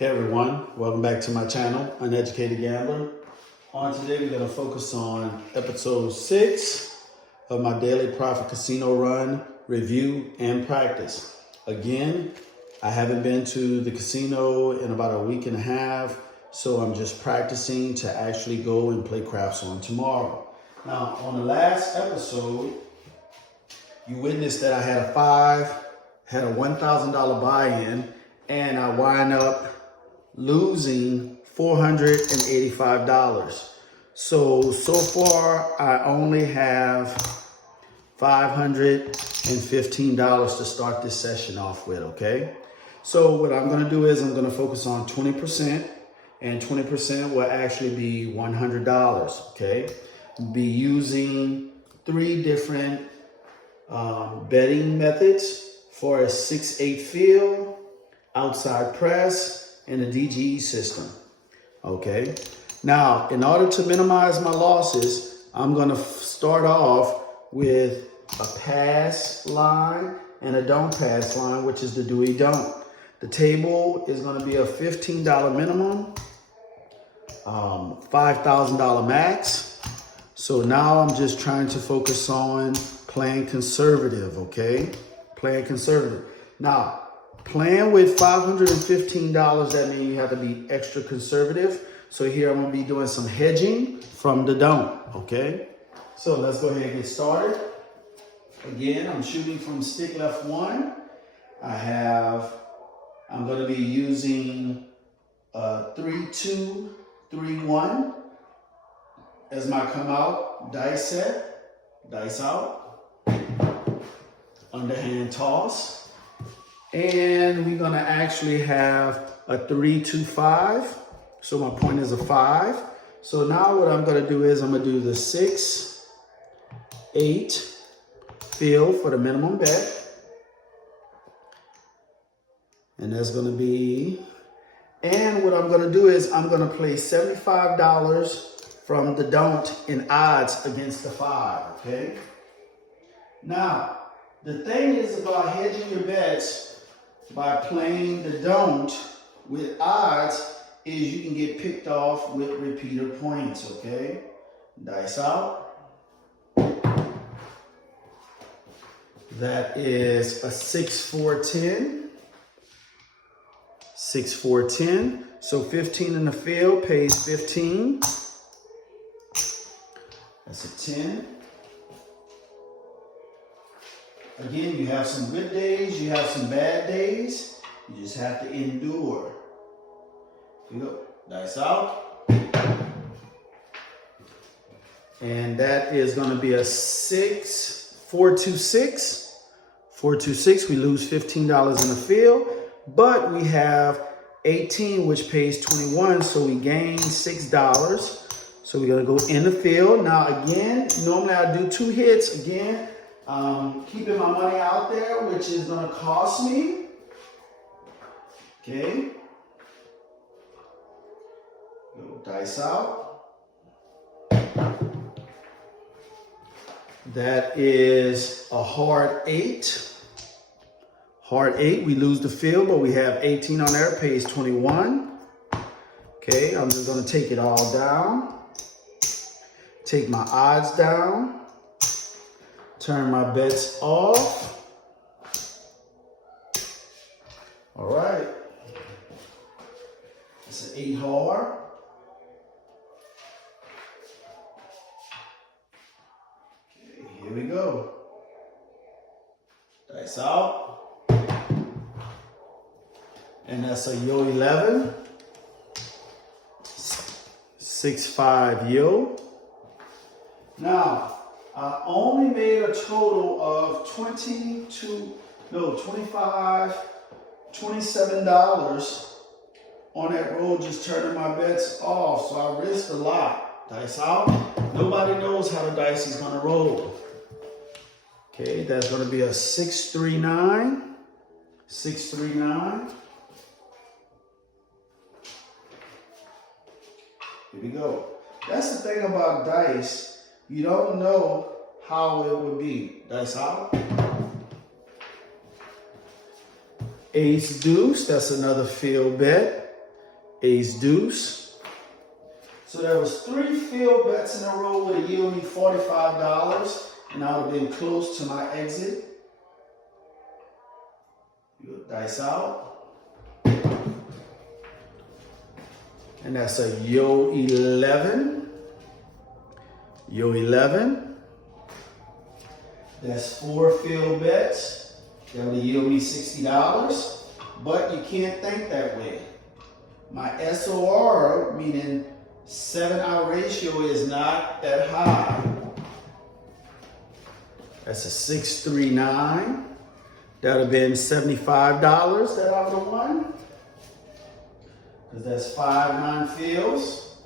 Hey everyone, welcome back to my channel, Uneducated Gambler. On today we're going to focus on episode 6 of my daily profit casino run, review, and practice. Again, I haven't been to the casino in about a week and a half, so I'm just practicing to actually go and play craps on tomorrow. Now, on the last episode, you witnessed that I had a $1,000 buy-in, and I wind up losing $485. So far I only have $515 to start this session off with, okay? So what I'm gonna do is I'm gonna focus on 20%, and 20% will actually be $100, okay? Be using 3 different betting methods for a 6-8 field, outside press, and the DGE system, okay? Now, in order to minimize my losses, I'm gonna start off with a pass line and a don't pass line, which is the do don't. The table is gonna be a $15 minimum, $5,000 max. So now I'm just trying to focus on playing conservative, okay? Playing conservative. Now, playing with $515, that means you have to be extra conservative. So here I'm gonna be doing some hedging from the don't, okay? So let's go ahead and get started. Again, I'm shooting from stick left 1. I'm gonna be using 3-2-3-1 as my come out dice set, dice out, underhand toss. And we're gonna actually have a 3-2-5. So my point is a 5. So now what I'm gonna do is I'm gonna do the 6-8 field for the minimum bet. And that's gonna be, and what I'm gonna do is I'm gonna play $75 from the don't in odds against the 5, okay? Now, the thing is about hedging your bets by playing the don't with odds is you can get picked off with repeater points, okay? Dice out. That is a 6-4-10. 6-4-10. So 15 in the field pays 15. That's a 10. Again, you have some good days, you have some bad days. You just have to endure. Here you go. Dice out. And that is going to be a 4-2-6. 4-2-6. We lose $15 in the field, but we have 18, which pays 21, so we gain $6. So we're going to go in the field. Now, again, normally I do 2 hits. Again, keeping my money out there, which is going to cost me. Okay. Go dice out. That is a hard 8. Hard 8. We lose the field, but we have 18 on there. Pays 21. Okay. I'm just going to take it all down. Take my odds down. Turn my bets off. All right. It's an 8 hard. Okay, here we go. Dice out. And that's a yo 11. 6-5 yo. Now, I only made a total of $27 on that roll, just turning my bets off. So I risked a lot. Dice out. Nobody knows how the dice is going to roll. Okay, that's going to be a 6-3-9. 6-3-9. Here we go. That's the thing about dice. You don't know how it would be. Dice out. Ace deuce, that's another field bet. ace deuce. So there was 3 field bets in a row with a yield me $45, and I would have been close to my exit. You go dice out. And that's a yo 11. Yo 11. That's 4 field bets. That would yield me $60. But you can't think that way. My SOR, meaning 7-out ratio, is not that high. That's a 639. That would have been $75 that I would have won. Because that's 5 non-fields.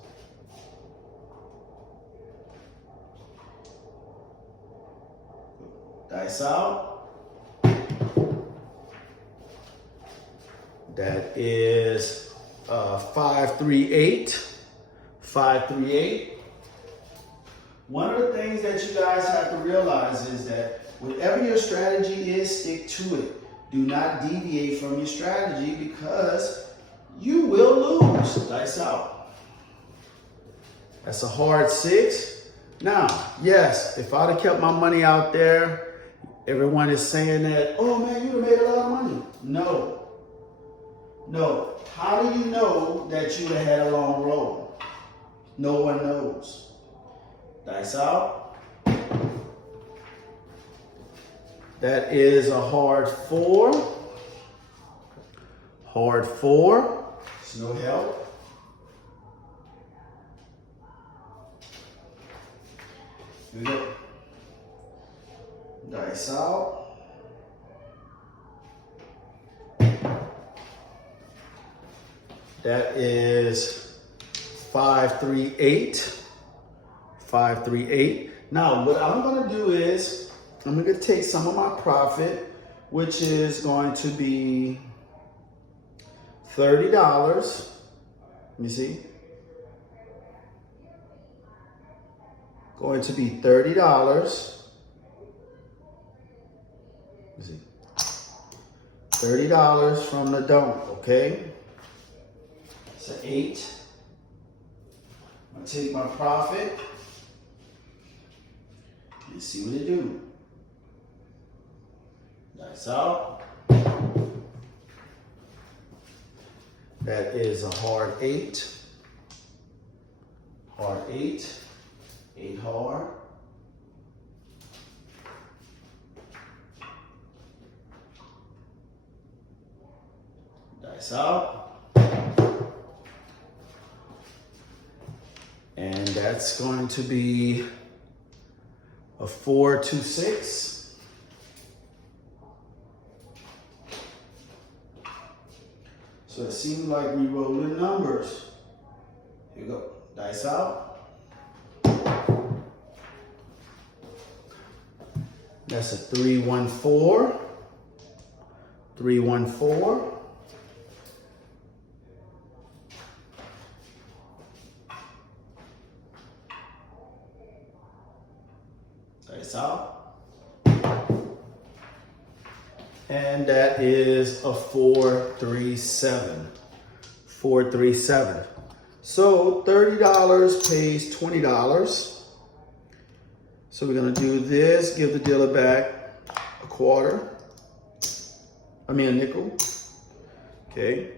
Dice out. That is 538. 538. One of the things that you guys have to realize is that whatever your strategy is, stick to it. Do not deviate from your strategy because you will lose. Dice out. That's a hard 6. Now, yes, if I'd have kept my money out there, everyone is saying that, oh man, you would have made a lot of money. No. No. How do you know that you would have had a long roll? No one knows. Dice out. That is a hard 4. Hard 4. There's no help. Here we go. Dice out. That is 538. 538. Now, what I'm going to do is I'm going to take some of my profit, which is going to be $30. Let me see. Going to be $30. Let me see. $30 from the don't, okay? It's an 8. I'm going to take my profit. Let's see what it do. Dice out. That is a hard 8. Hard 8. 8 hard. Dice out. And that's going to be a 4, 2, 6. So it seems like we rolling numbers. Here we go. Dice out. That's a 3, 1, 4. 3, 1, 4. Dice out. And that is a 4, 3, 7. 4, 3, 7. So $30 pays $20. So we're gonna do this, give the dealer back a quarter. I mean a nickel. Okay.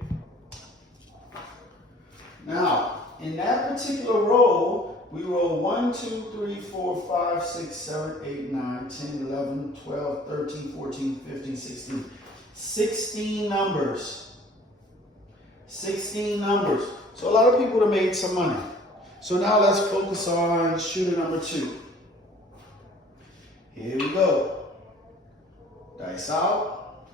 Now, in that particular roll, we roll 1, 2, 3, 4, 5, 6, 7, 8, 9, 10, 11, 12, 13, 14, 15, 16. 16 numbers. 16 numbers. So a lot of people have made some money. So now let's focus on shooter number 2. Here we go. Dice out.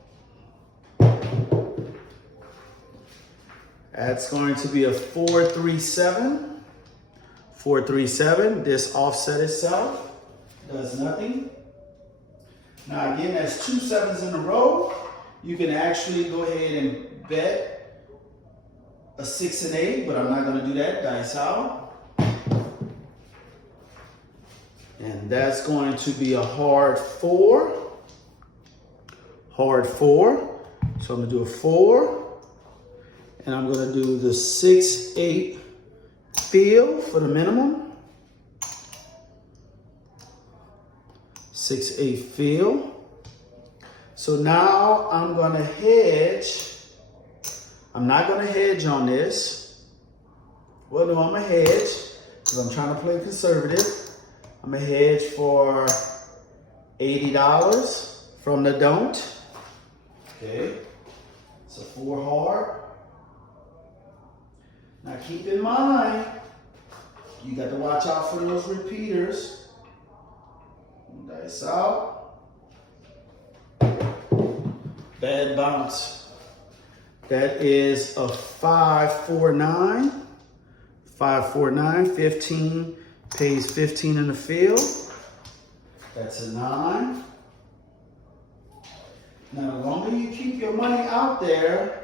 That's going to be a 4, 3, 7. 4, 3, 7. This offset itself. Does nothing. Now again, that's 2 7s in a row. You can actually go ahead and bet a 6 and 8, but I'm not going to do that. Dice out. And that's going to be a hard 4. Hard 4. So I'm going to do a 4. And I'm gonna do the 6-8 fill for the minimum. 6-8 fill. So now I'm gonna hedge. I'm not gonna hedge on this. Well, no, I'm gonna hedge because I'm trying to play conservative. I'm gonna hedge for $80 from the don't. Okay, it's a 4 hard. Now keep in mind, you got to watch out for those repeaters. Dice out. Bad bounce. That is a 5-4-9. 5-4-9, 15, pays 15 in the field. That's a 9. Now, the longer you keep your money out there,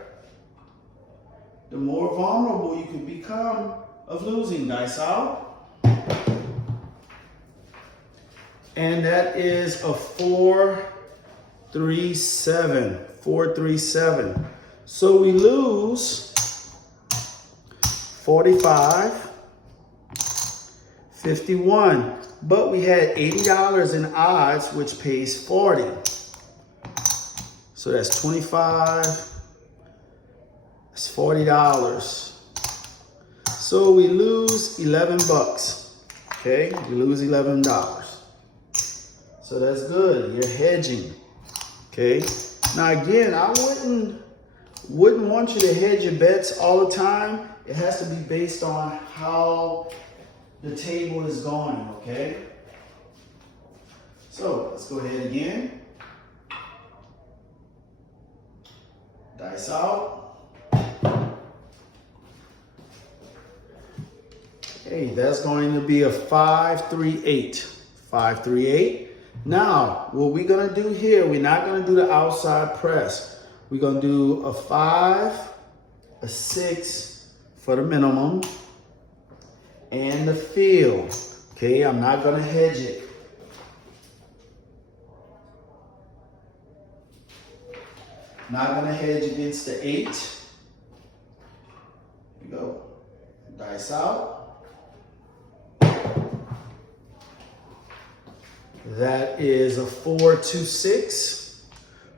the more vulnerable you can become of losing. Dice out. And that is a 4-3-7. 4-3-7. So we lose 45, 51. But we had $80 in odds, which pays 40. So that's 25. That's $40. So we lose 11 bucks. Okay, we lose $11. So that's good. You're hedging. Okay. Now again, I wouldn't want you to hedge your bets all the time. It has to be based on how the table is going, okay? So let's go ahead again. Dice out. Okay, that's going to be a 5-3-8. 5-3-8. Now, what we're gonna do here, we're not gonna do the outside press. We're gonna do a 5, a 6 for the minimum, and the fill. Okay, I'm not gonna hedge it. Not gonna hedge against the 8. Here we go. Dice out. That is a 4-2-6.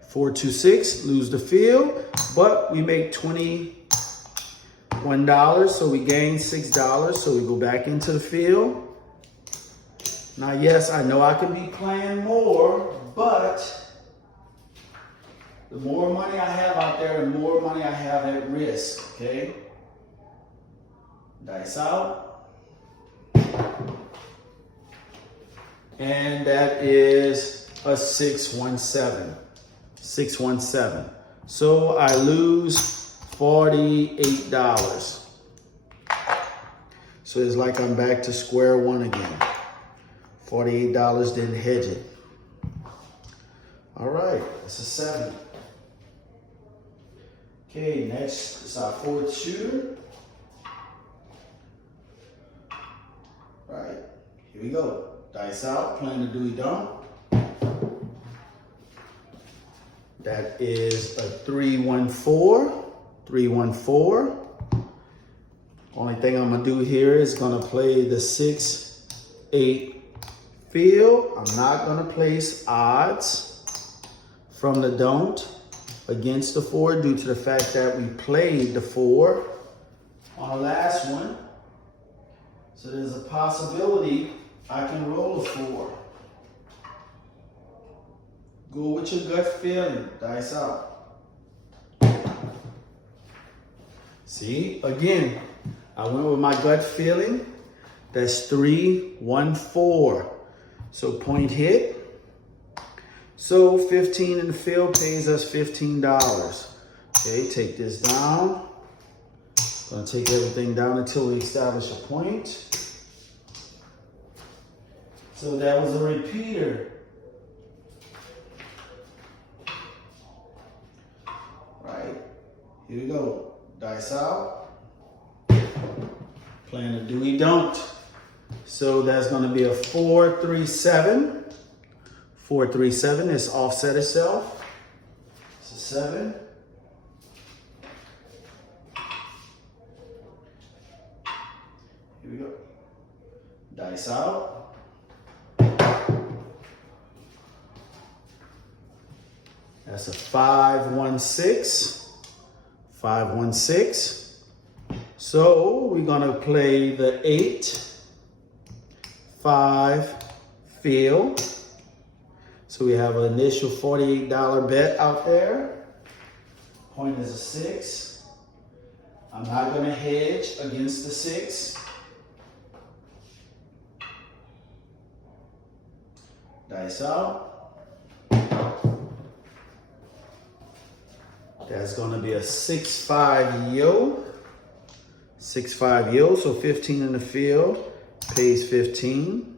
4-2-6, lose the field, but we make $21, so we gain $6, so we go back into the field. Now, yes, I know I can be playing more, but the more money I have out there, the more money I have at risk, okay? Dice out. And that is a 6-1-7. 6-1-7. So I lose $48. So it's like I'm back to square one again. $48, didn't hedge it. All right, it's a 7. Okay, next is our 4th shooter. Right, here we go. Dice out, playing the Dewey Dump. That is a 3-1-4. 3-1-4. Only thing I'm gonna do here is gonna play the 6-8 field. I'm not gonna place odds from the don't against the 4 due to the fact that we played the 4 on the last one. So there's a possibility I can roll a 4. Go with your gut feeling. Dice out. See, again, I went with my gut feeling. That's 3-1-4. So point hit. So 15 in the field pays us $15. Okay, take this down. Gonna take everything down until we establish a point. So that was a repeater. Right, here we go. Dice out. Playing a Dewey Don't. So that's gonna be a 4-3-7. 4-3-7, it's offset itself. It's a 7. Here we go. Dice out. That's a 5-1-6. 5-1-6. So we're gonna play the 8-5 fill. So we have an initial $48 bet out there. Point is a 6. I'm not gonna hedge against the 6. Dice out. That's gonna be a 6-5 yo. 6-5 yo, so 15 in the field, pays 15.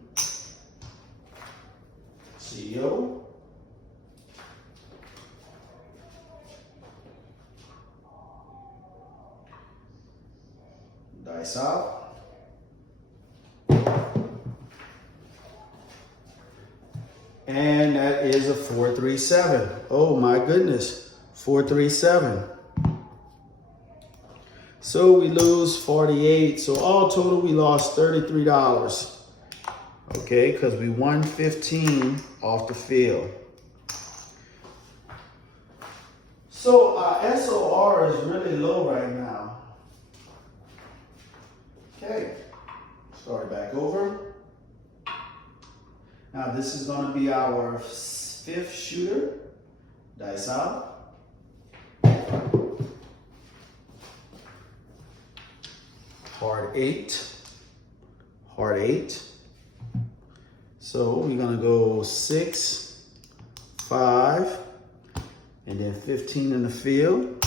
See yo. Dice out. And that is a 4-3-7. Oh my goodness, 4-3-7. So we lose 48. So all total, we lost $33. Okay, because we won 15 off the field. So our SOR is really low right now. Okay, start back over. Now this is going to be our 5th shooter. Dice out. Hard 8. Hard 8. So we're going to go 6, 5, and then 15 in the field.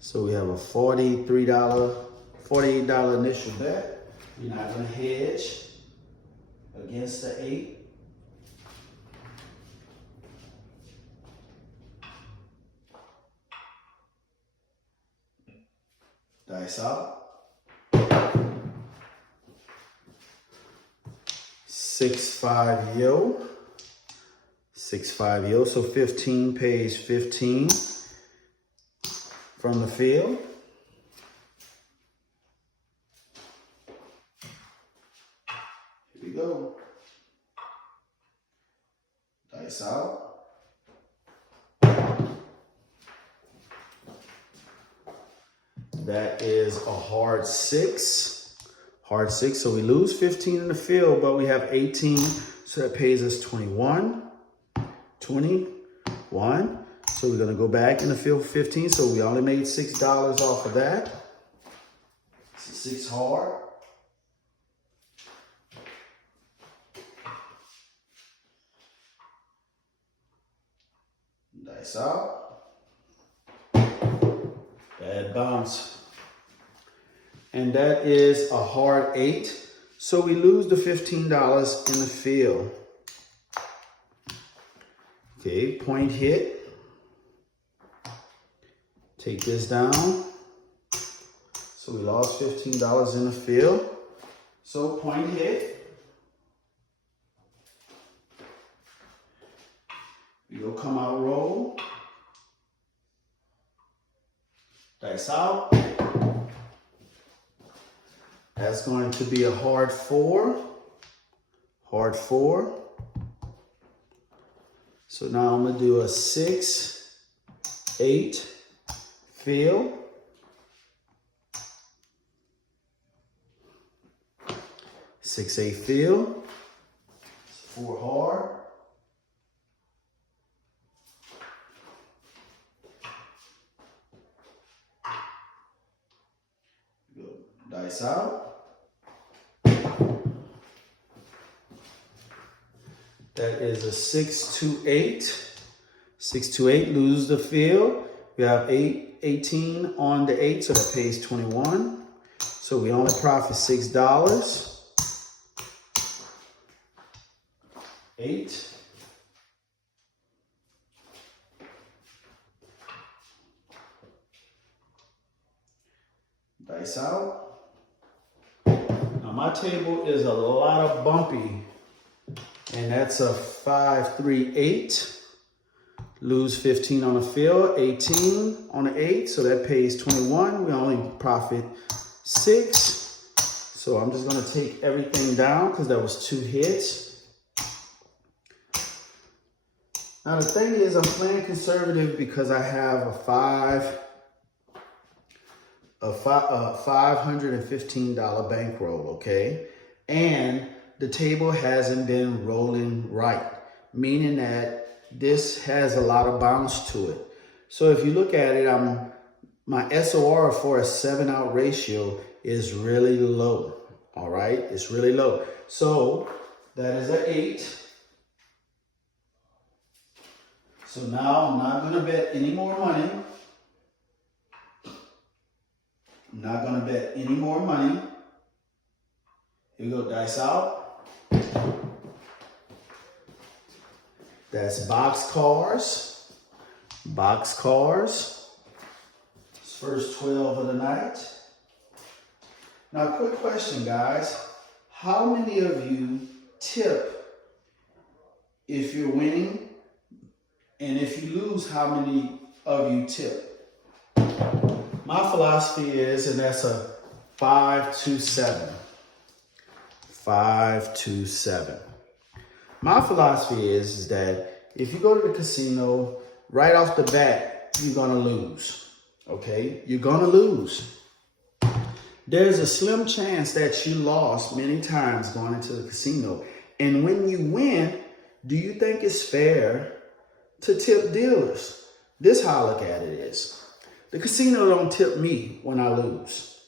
So we have a $48 initial bet. You're not going to hedge against the 8. Dice out. 6-5 yo. 6-5 yo. So 15 pays 15 from the field. Here we go. Dice out. That is a hard 6. Hard 6. So we lose 15 in the field, but we have 18. So that pays us 21. 21. So we're going to go back in the field for 15. So we only made $6 off of that. So 6 hard. Dice out. Bad bounce. And that is a hard 8. So we lose the $15 in the field. Okay, point hit. Take this down. So we lost $15 in the field. So point hit. We go come out roll. Dice out. That's going to be a hard 4. Hard 4. So now I'm going to do a 6, 8 fill. 6, 8 fill. 4 hard. Dice out. That is a 6-8. 6-8, lose the field. We have 18 on the 8, so that pays 21. So we only profit $6. 8. Dice out. Now my table is a lot of bumpy, and that's a 5-3-8. Lose 15 on the field, 18 on the 8, so that pays 21. We only profit 6. So I'm just gonna take everything down because that was 2 hits. Now the thing is, I'm playing conservative because I have a $515 bankroll, okay? And the table hasn't been rolling right, meaning that this has a lot of bounce to it. So if you look at it, my SOR for a 7-out ratio is really low, all right? It's really low. So that is an 8. So now I'm not gonna bet any more money. I'm not gonna bet any more money. Here we go, dice out. That's box cars. Box cars. It's first 12 of the night. Now, quick question, guys. How many of you tip if you're winning? And if you lose, how many of you tip? My philosophy is, and that's a 5-7. 5-7. My philosophy is that if you go to the casino, right off the bat, you're gonna lose, okay? You're gonna lose. There's a slim chance that you lost many times going into the casino. And when you win, do you think it's fair to tip dealers? This how I look at it is, the casino don't tip me when I lose.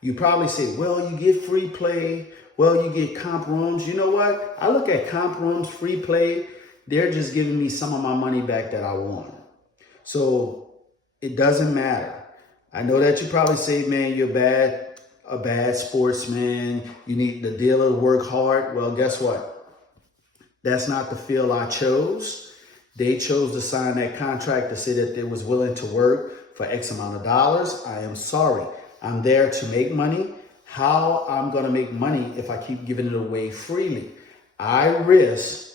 You probably say, well, you get free play. Well, you get comp rooms. You know what? I look at comp rooms, free play. They're just giving me some of my money back that I won. So it doesn't matter. I know that you probably say, man, you're a bad sportsman. You need the dealer to work hard. Well, guess what? That's not the field I chose. They chose to sign that contract to say that they was willing to work for X amount of dollars. I am sorry. I'm there to make money. How I'm going to make money if I keep giving it away freely? I risk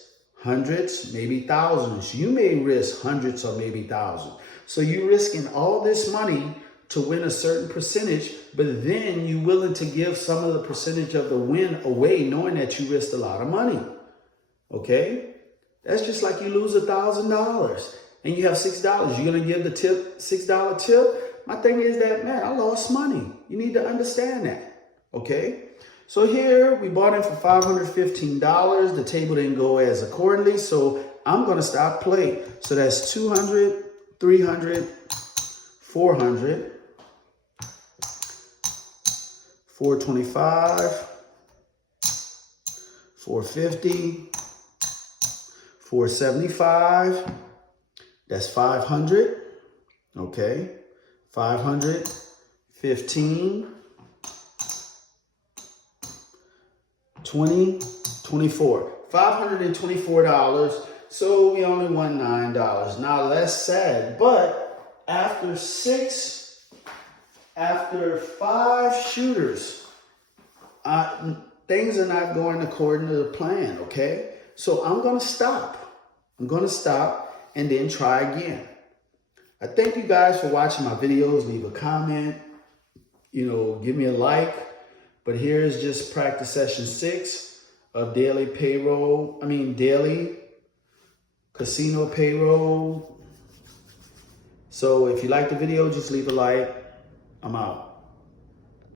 hundreds, maybe thousands. You may risk hundreds or maybe thousands. So you're risking all this money to win a certain percentage, but then you're willing to give some of the percentage of the win away knowing that you risked a lot of money. Okay? That's just like you lose $1,000 and you have $6. You're going to give the tip, $6 tip? My thing is that, man, I lost money. You need to understand that. Okay? So here we bought in for $515. The table didn't go as accordingly, so I'm going to stop playing. So that's 200, 300, 400, 425, 450, 475. That's 500. Okay. 500, 15, 20, 24. $524. So we only won $9. Now that's sad, but after 5 shooters, things are not going according to the plan, okay? So I'm going to stop. I'm going to stop and then try again. I thank you guys for watching my videos. Leave a comment, give me a like. But here's just practice session 6 of daily casino payroll. So if you like the video, just leave a like. I'm out.